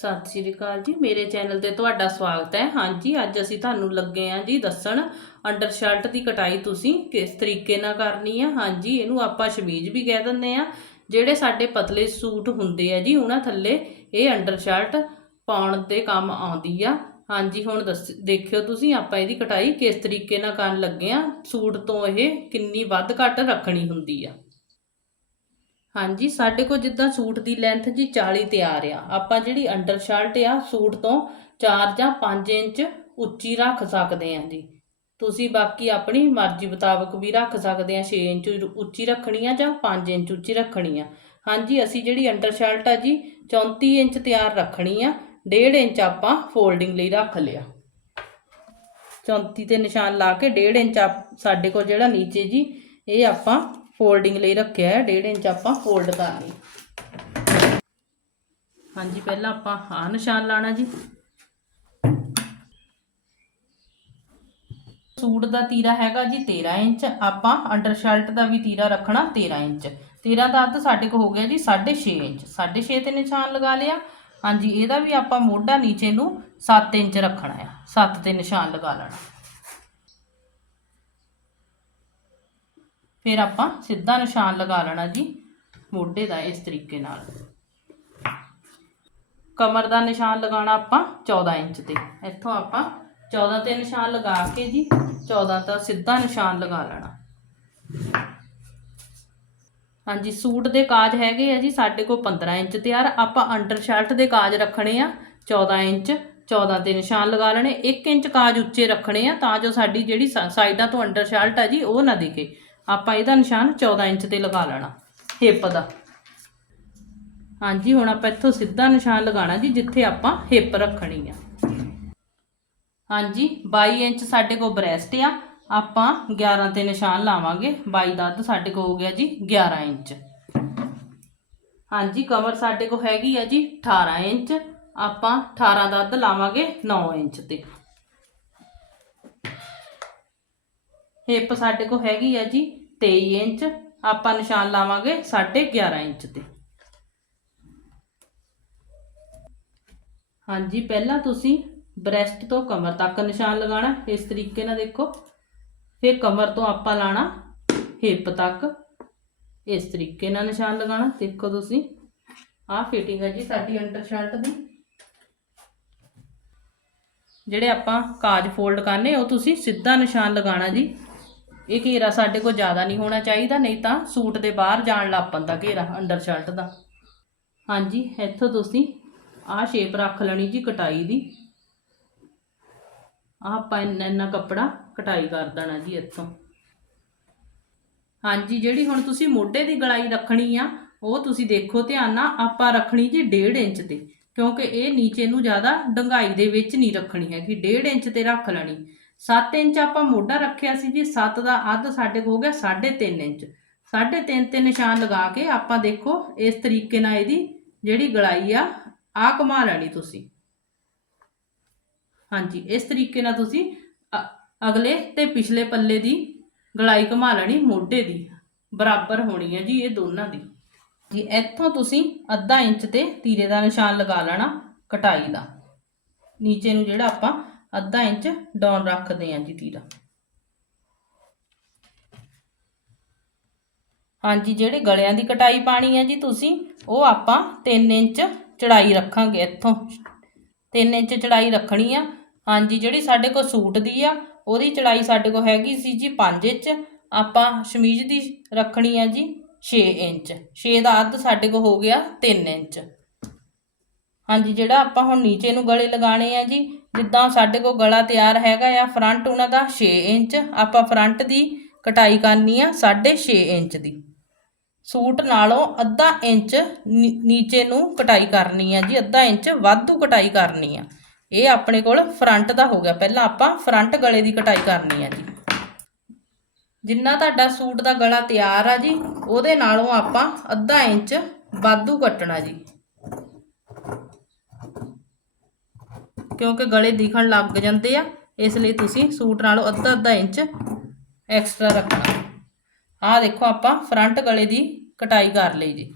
ਸਤਿ ਸ਼੍ਰੀ ਅਕਾਲ ਜੀ, ਮੇਰੇ ਚੈਨਲ ਤੇ ਤੁਹਾਡਾ ਸਵਾਗਤ ਹੈ। ਹਾਂਜੀ, ਅੱਜ ਅਸੀਂ ਤੁਹਾਨੂੰ ਲੱਗੇ ਆਂ ਜੀ ਦੱਸਣ ਅੰਡਰ ਸ਼ਰਟ ਦੀ ਕਟਾਈ ਤੁਸੀਂ ਕਿਸ ਤਰੀਕੇ ਨਾਲ ਕਰਨੀ ਆ। ਹਾਂਜੀ, ਇਹਨੂੰ ਆਪਾਂ ਸ਼ਮੀਜ਼ ਵੀ ਕਹਿ ਦਿੰਦੇ ਆ ਜਿਹੜੇ ਸਾਡੇ ਪਤਲੇ ਸੂਟ ਹੁੰਦੇ ਆ ਜੀ, ਉਹਨਾਂ ਥੱਲੇ ਇਹ ਅੰਡਰ ਸ਼ਰਟ ਪਾਉਣ ਦੇ ਕੰਮ ਆਉਂਦੀ ਆ। ਹਾਂਜੀ, ਹੁਣ ਦੱਸ, ਦੇਖਿਓ ਤੁਸੀਂ ਆਪਾਂ ਇਹਦੀ ਕਟਾਈ ਕਿਸ ਤਰੀਕੇ ਨਾਲ ਕਰਨ ਲੱਗੇ ਆ ਸੂਟ ਤੋਂ ਇਹ ਕਿੰਨੀ ਵੱਧ ਘੱਟ ਰੱਖਣੀ ਹੁੰਦੀ ਆ। ਹਾਂਜੀ, ਸਾਡੇ ਕੋਲ ਜਿੱਦਾਂ ਸੂਟ ਦੀ ਲੈਂਥ ਜੀ 40 ਤਿਆਰ ਆ। ਆਪਾਂ ਜਿਹੜੀ ਅੰਡਰ ਸ਼ਰਟ ਆ, ਸੂਟ ਤੋਂ 4 ਜਾਂ 5 ਇੰਚ ਉੱਚੀ ਰੱਖ ਸਕਦੇ ਆ ਜੀ। ਤੁਸੀਂ ਬਾਕੀ ਆਪਣੀ ਮਰਜ਼ੀ ਮੁਤਾਬਕ ਵੀ ਰੱਖ ਸਕਦੇ ਆ 6 ਇੰਚ ਉੱਚੀ ਰੱਖਣੀ ਆ ਜਾਂ 5 ਇੰਚ ਉੱਚੀ ਰੱਖਣੀ ਆ। ਹਾਂਜੀ, ਅਸੀਂ ਜਿਹੜੀ ਅੰਡਰ ਸ਼ਰਟ ਆ ਜੀ 34 ਇੰਚ ਤਿਆਰ ਰੱਖਣੀ ਆ। 1.5 ਇੰਚ ਆਪਾਂ ਫੋਲਡਿੰਗ ਲਈ ਰੱਖ ਲਿਆ। 34 ਤੇ ਨਿਸ਼ਾਨ ਲਾ ਕੇ 1.5 ਇੰਚ ਆਪ- ਸਾਡੇ ਕੋਲ ਜਿਹੜਾ ਨੀਚੇ ਜੀ, ਇਹ ਆਪਾਂ ਫੋਲਡਿੰਗ ਲਈ ਰੱਖਿਆ ਹੈ 1.5 ਇੰਚ ਆਪਾਂ ਫੋਲਡ ਕਰਨੀ। ਹਾਂਜੀ, ਪਹਿਲਾਂ ਆਪਾਂ ਆਹ ਨਿਸ਼ਾਨ ਲਾਣਾ ਜੀ। ਸੂਟ ਦਾ ਤੀਰਾ ਹੈਗਾ ਜੀ 13 ਇੰਚ, ਆਪਾਂ ਅੰਡਰ ਸ਼ਰਟ ਦਾ ਵੀ ਤੀਰਾ ਰੱਖਣਾ 13 ਇੰਚ। 13 ਦਾ ਅੱਧ ਸਾਡੇ ਕੋਲ ਹੋ ਗਿਆ ਜੀ 6.5 ਇੰਚ। 6.5 ਤੇ ਨਿਸ਼ਾਨ ਲਗਾ ਲਿਆ। ਹਾਂਜੀ, ਇਹਦਾ ਵੀ ਆਪਾਂ ਮੋਢਾ ਨੀਚੇ ਨੂੰ 7 ਇੰਚ ਰੱਖਣਾ ਆ। 7 ਤੇ ਨਿਸ਼ਾਨ ਲਗਾ ਲੈਣਾ। ਫਿਰ ਆਪਾਂ ਸਿੱਧਾ ਨਿਸ਼ਾਨ ਲਗਾ ਲੈਣਾ ਜੀ ਮੋਢੇ ਦਾ ਇਸ ਤਰੀਕੇ ਨਾਲ। ਕਮਰ ਦਾ ਨਿਸ਼ਾਨ ਲਗਾਉਣਾ ਆਪਾਂ 14 ਇੰਚ ਤੇ। ਇੱਥੋਂ ਆਪਾਂ 14 ਤੇ ਨਿਸ਼ਾਨ ਲਗਾ ਕੇ ਜੀ 14 ਦਾ ਸਿੱਧਾ ਨਿਸ਼ਾਨ ਲਗਾ ਲੈਣਾ। ਹਾਂਜੀ, ਸੂਟ ਦੇ ਕਾਜ ਹੈਗੇ ਆ ਜੀ ਸਾਡੇ ਕੋਲ 15 ਇੰਚ ਤੇ ਯਾਰ ਆਪਾਂ ਅੰਡਰ ਸ਼ਰਟ ਦੇ ਕਾਜ ਰੱਖਣੇ ਆ 14 ਇੰਚ 14 ਤੇ ਨਿਸ਼ਾਨ ਲਗਾ ਲੈਣੇ। 1 ਇੰਚ ਕਾਜ ਉੱਚੇ ਰੱਖਣੇ ਆ ਤਾਂ ਜੋ ਸਾਡੀ ਜਿਹੜੀ ਸਾਈਡਾਂ ਤੋਂ ਅੰਡਰ ਸ਼ਰਟ ਆ ਜੀ ਉਹ ਨਾ ਦਿਖੇ। ਆਪਾਂ ਇਹਦਾ ਨਿਸ਼ਾਨ 14 ਇੰਚ ਤੇ ਲਗਾ ਲੈਣਾ ਹਿੱਪ ਦਾ। ਹਾਂਜੀ, ਹੁਣ ਆਪਾਂ ਇੱਥੋਂ ਸਿੱਧਾ ਨਿਸ਼ਾਨ ਲਗਾਉਣਾ ਜੀ, ਜਿੱਥੇ ਆਪਾਂ ਹਿੱਪ ਰੱਖਣੀ ਆ। ਹਾਂਜੀ 22 ਇੰਚ ਸਾਡੇ ਕੋਲ ਬ੍ਰੈਸਟ ਆ, ਆਪਾਂ 11 ਤੇ ਨਿਸ਼ਾਨ ਲਾਵਾਂਗੇ 22 ਦਾ ਅੱਧ ਸਾਡੇ ਕੋਲ ਹੋ ਗਿਆ ਜੀ 11 ਇੰਚ। ਹਾਂਜੀ, ਕਮਰ ਸਾਡੇ ਕੋਲ ਹੈਗੀ ਆ ਜੀ 18 ਇੰਚ, ਆਪਾਂ 18 ਦਾ ਅੱਧ ਲਾਵਾਂਗੇ 9 ਇੰਚ ਤੇ। ਹਿੱਪ ਸਾਡੇ ਕੋਲ ਹੈਗੀ ਆ ਜੀ 23 ਇੰਚ, ਆਪਾਂ ਨਿਸ਼ਾਨ ਲਾਵਾਂਗੇ 11.5 ਇੰਚ ਤੇ। ਹਾਂਜੀ, ਪਹਿਲਾਂ ਤੁਸੀਂ ਬ੍ਰੈਸਟ ਤੋਂ ਕਮਰ ਤੱਕ ਨਿਸ਼ਾਨ ਲਗਾਉਣਾ, ਇਸ ਤਰੀਕੇ ਨਾਲ ਦੇਖੋ। ਫਿਰ ਕਮਰ ਤੋਂ ਆਪਾਂ ਲਾਣਾ ਹਿੱਪ ਤੱਕ, ਇਸ ਤਰੀਕੇ ਨਾਲ ਨਿਸ਼ਾਨ ਲਗਾਉਣਾ। ਦੇਖੋ ਤੁਸੀਂ, ਆਹ ਫਿਟਿੰਗ ਹੈ ਜੀ ਸਾਡੀ ਅੰਡਰ ਸ਼ਰਟ ਦੀ। ਜਿਹੜੇ ਆਪਾਂ ਕਾਜ ਫੋਲਡ ਕਰਨੇ, ਉਹ ਤੁਸੀਂ ਸਿੱਧਾ ਨਿਸ਼ਾਨ ਲਗਾਉਣਾ ਜੀ। ਇਹ ਘੇਰਾ ਸਾਡੇ ਕੋਲ ਜ਼ਿਆਦਾ ਨਹੀਂ ਹੋਣਾ ਚਾਹੀਦਾ, ਨਹੀਂ ਤਾਂ ਸੂਟ ਦੇ ਬਾਹਰ ਜਾਣ ਲੱਗ ਪੈਂਦਾ ਘੇਰਾ, ਅੰਡਰ ਸ਼ਰਟ ਦਾ। ਹਾਂਜੀ, ਇੱਥੋਂ ਤੁਸੀਂ ਆਹ ਸ਼ੇਪ ਰੱਖ ਲੈਣੀ ਜੀ ਕਟਾਈ ਦੀ। ਆਹ ਆਪਾਂ ਇੰਨਾ ਇੰਨਾ ਕੱਪੜਾ ਕਟਾਈ ਕਰ ਦੇਣਾ ਜੀ ਇੱਥੋਂ। ਹਾਂਜੀ, ਜਿਹੜੀ ਹੁਣ ਤੁਸੀਂ ਮੋਢੇ ਦੀ ਗਲਾਈ ਰੱਖਣੀ ਆ, ਉਹ ਤੁਸੀਂ ਦੇਖੋ ਧਿਆਨ ਨਾਲ, ਆਪਾਂ ਰੱਖਣੀ ਜੀ 1.5 ਇੰਚ ਤੇ, ਕਿਉਂਕਿ ਇਹ ਨੀਚੇ ਨੂੰ ਜ਼ਿਆਦਾ ਡੰਗਾਈ ਦੇ ਵਿੱਚ ਨਹੀਂ ਰੱਖਣੀ ਹੈਗੀ 1.5 ਇੰਚ ਤੇ ਰੱਖ ਲੈਣੀ। 7 ਇੰਚ ਆਪਾਂ ਮੋਢਾ ਰੱਖਿਆ ਸੀ ਜੀ 7 ਦਾ ਅੱਧ ਸਾਡੇ ਕੋਲ ਹੋ ਗਿਆ 3.5 ਇੰਚ। 3.5 ਤੇ ਨਿਸ਼ਾਨ ਲਗਾ ਕੇ ਆਪਾਂ ਦੇਖੋ ਇਸ ਤਰੀਕੇ ਨਾਲ ਇਹਦੀ ਜਿਹੜੀ ਗਲਾਈ ਆ ਆ ਕਮਾ ਲੈਣੀ ਤੁਸੀਂ। ਹਾਂਜੀ, ਇਸ ਤਰੀਕੇ ਨਾਲ ਤੁਸੀਂ ਅਗਲੇ ਤੇ ਪਿਛਲੇ ਪੱਲੇ ਦੀ ਗਲਾਈ ਘੁਮਾ ਲੈਣੀ ਮੋਢੇ ਦੀ। ਬਰਾਬਰ ਹੋਣੀ ਹੈ ਜੀ ਇਹ ਦੋਨਾਂ ਦੀ। ਜੀ, ਇੱਥੋਂ ਤੁਸੀਂ ਅੱਧਾ ਇੰਚ ਤੇ ਤੀਰੇ ਦਾ ਨਿਸ਼ਾਨ ਲਗਾ ਲੈਣਾ ਕਟਾਈ ਦਾ। ਨੀਚੇ ਨੂੰ ਜਿਹੜਾ ਆਪਾਂ ਅੱਧਾ ਇੰਚ ਡਾਊਨ ਰੱਖਦੇ ਹਾਂ ਜੀ ਤੀਰਾ। ਹਾਂਜੀ, ਜਿਹੜੇ ਗਲਿਆਂ ਦੀ ਕਟਾਈ ਪਾਣੀ ਹੈ ਜੀ ਤੁਸੀਂ, ਉਹ ਆਪਾਂ 3 ਇੰਚ ਚੜਾਈ ਰੱਖਾਂਗੇ ਇੱਥੋਂ। 3 ਇੰਚ ਚੜਾਈ ਰੱਖਣੀ ਆ। ਹਾਂਜੀ, ਜਿਹੜੀ ਸਾਡੇ ਕੋਲ ਸੂਟ ਦੀ ਆ, ਉਹਦੀ ਚੜਾਈ ਸਾਡੇ ਕੋਲ ਹੈਗੀ ਸੀ ਜੀ 5 ਇੰਚ। ਆਪਾਂ ਸ਼ਮੀਜ਼ ਦੀ ਰੱਖਣੀ ਆ ਜੀ 6 ਇੰਚ। 6 ਦਾ ਅੱਧ ਸਾਡੇ ਕੋਲ ਹੋ ਗਿਆ 3 ਇੰਚ। ਹਾਂਜੀ, ਜਿਹੜਾ ਆਪਾਂ ਹੁਣ ਨੀਚੇ ਨੂੰ ਗਲੇ ਲਗਾਣੇ ਆ ਜੀ ਜਿੱਦਾਂ ਸਾਡੇ ਕੋਲ ਗਲਾ ਤਿਆਰ ਹੈਗਾ ਆ ਫਰੰਟ ਉਹਨਾਂ ਦਾ 6 ਇੰਚ, ਆਪਾਂ ਫਰੰਟ ਦੀ ਕਟਾਈ ਕਰਨੀ ਆ 6.5 ਇੰਚ ਦੀ। ਸੂਟ ਨਾਲੋਂ ਅੱਧਾ ਇੰਚ ਨੀ- ਨੀਚੇ ਨੂੰ ਕਟਾਈ ਕਰਨੀ ਆ ਜੀ, ਅੱਧਾ ਇੰਚ ਵਾਧੂ ਕਟਾਈ ਕਰਨੀ ਆ। ਇਹ ਆਪਣੇ ਕੋਲ ਫਰੰਟ ਦਾ ਹੋ ਗਿਆ। ਪਹਿਲਾਂ ਆਪਾਂ ਫਰੰਟ ਗਲੇ ਦੀ ਕਟਾਈ ਕਰਨੀ ਆ ਜੀ। ਜਿੰਨਾ ਤੁਹਾਡਾ ਸੂਟ ਦਾ ਗਲਾ ਤਿਆਰ ਆ ਜੀ, ਉਹਦੇ ਨਾਲੋਂ ਆਪਾਂ ਅੱਧਾ ਇੰਚ ਵਾਧੂ ਕੱਟਣਾ ਜੀ। ਕਿਉਂਕਿ ਗਲੇ ਦਿਖਣ ਲੱਗ ਜਾਂਦੇ ਆ, ਇਸ ਲਈ ਤੁਸੀਂ ਸੂਟ ਨਾਲੋਂ ਅੱਧਾ ਅੱਧਾ ਇੰਚ ਐਕਸਟਰਾ ਰੱਖਣਾ। ਆਹ ਦੇਖੋ ਆਪਾਂ ਫਰੰਟ ਗਲੇ ਦੀ ਕਟਾਈ ਕਰ ਲਈ ਜੀ।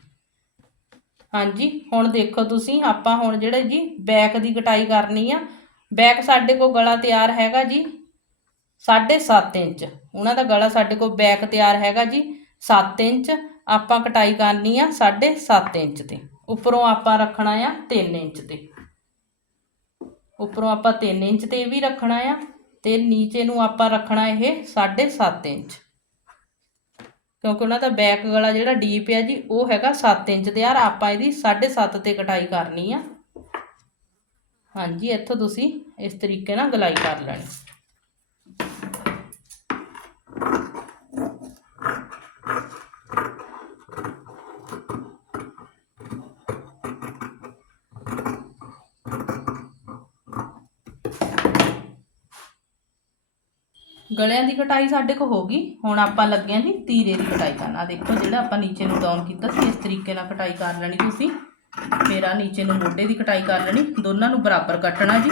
ਹਾਂਜੀ, ਹੁਣ ਦੇਖੋ ਤੁਸੀਂ, ਆਪਾਂ ਹੁਣ ਜਿਹੜੇ ਜੀ ਬੈਕ ਦੀ ਕਟਾਈ ਕਰਨੀ ਆ ਬੈਕ ਸਾਡੇ ਕੋਲ ਗਲਾ ਤਿਆਰ ਹੈਗਾ ਜੀ 7.5 ਇੰਚ। ਉਹਨਾਂ ਦਾ ਗਲਾ ਸਾਡੇ ਕੋਲ ਬੈਕ ਤਿਆਰ ਹੈਗਾ ਜੀ 7 ਇੰਚ। ਆਪਾਂ ਕਟਾਈ ਕਰਨੀ ਆ 7.5 ਇੰਚ ਤੇ। ਉੱਪਰੋਂ ਆਪਾਂ ਰੱਖਣਾ ਆ 3 ਇੰਚ ਤੇ। ਉੱਪਰੋਂ ਆਪਾਂ 3 ਇੰਚ ਤੇ ਵੀ ਰੱਖਣਾ ਆ ਤੇ ਨੀਚੇ ਨੂੰ ਆਪਾਂ ਰੱਖਣਾ ਇਹ 7.5 ਇੰਚ। ਕਿਉਂਕਿ ਉਹਨਾਂ ਦਾ ਬੈਕ ਗਲਾ ਜਿਹੜਾ ਡੀਪ ਆ ਜੀ, ਉਹ ਹੈਗਾ 7 ਇੰਚ ਤੇ। ਯਾਰ ਆਪਾਂ ਇਹਦੀ 7.5 ਤੇ ਕਟਾਈ ਕਰਨੀ ਆ। ਹਾਂਜੀ, ਇੱਥੋਂ ਤੁਸੀਂ ਇਸ ਤਰੀਕੇ ਨਾਲ ਗਲਾਈ ਕਰ ਲੈਣੀ। ਗਲਿਆਂ ਦੀ ਕਟਾਈ ਸਾਡੇ ਕੋਲ ਹੋ ਗਈ। ਹੁਣ ਆਪਾਂ ਲੱਗੇ ਆਂ ਜੀ ਤੀਰੇ ਦੀ ਕਟਾਈ ਕਰਨ। ਆ ਦੇਖੋ ਜਿਹੜਾ ਆਪਾਂ ਨੀਚੇ ਨੂੰ ਡਾਊਨ ਕੀਤਾ ਸੀ, ਇਸ ਤਰੀਕੇ ਨਾਲ ਕਟਾਈ ਕਰ ਲੈਣੀ ਤੁਸੀਂ। ਮੇਰਾ ਨੀਚੇ ਨੂੰ ਮੋਢੇ ਦੀ ਕਟਾਈ ਕਰ ਲੈਣੀ। ਦੋਨਾਂ ਨੂੰ ਬਰਾਬਰ ਕੱਟਣਾ ਜੀ।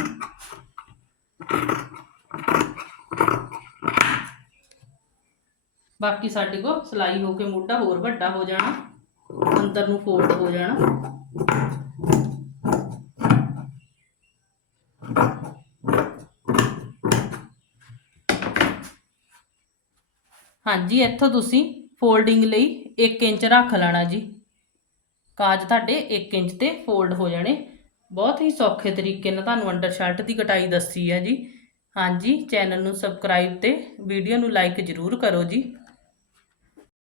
ਬਾਕੀ ਸਾਡੇ ਕੋਲ ਸਲਾਈ ਹੋ ਕੇ ਮੋਢਾ ਹੋਰ ਵੱਡਾ ਹੋ ਜਾਣਾ। ਅੰਦਰ ਨੂੰ ਫੋਲਡ ਹੋ ਜਾਣਾ। ਹਾਂਜੀ, ਇੱਥੋਂ ਤੁਸੀਂ ਫੋਲਡਿੰਗ ਲਈ 1 ਇੰਚ ਰੱਖ ਲੈਣਾ ਜੀ। ਕਾਜ ਤੁਹਾਡੇ 1 ਇੰਚ ਤੇ ਫੋਲਡ ਹੋ ਜਾਣੇ। ਬਹੁਤ ਹੀ ਸੌਖੇ ਤਰੀਕੇ ਨਾਲ ਤੁਹਾਨੂੰ ਅੰਡਰ ਸ਼ਰਟ ਦੀ ਕਟਾਈ ਦੱਸੀ ਹੈ ਜੀ। ਹਾਂਜੀ ਚੈਨਲ ਨੂੰ ਸਬਸਕ੍ਰਾਈਬ ਤੇ ਵੀਡੀਓ ਨੂੰ ਲਾਈਕ ਜ਼ਰੂਰ ਕਰੋ ਜੀ।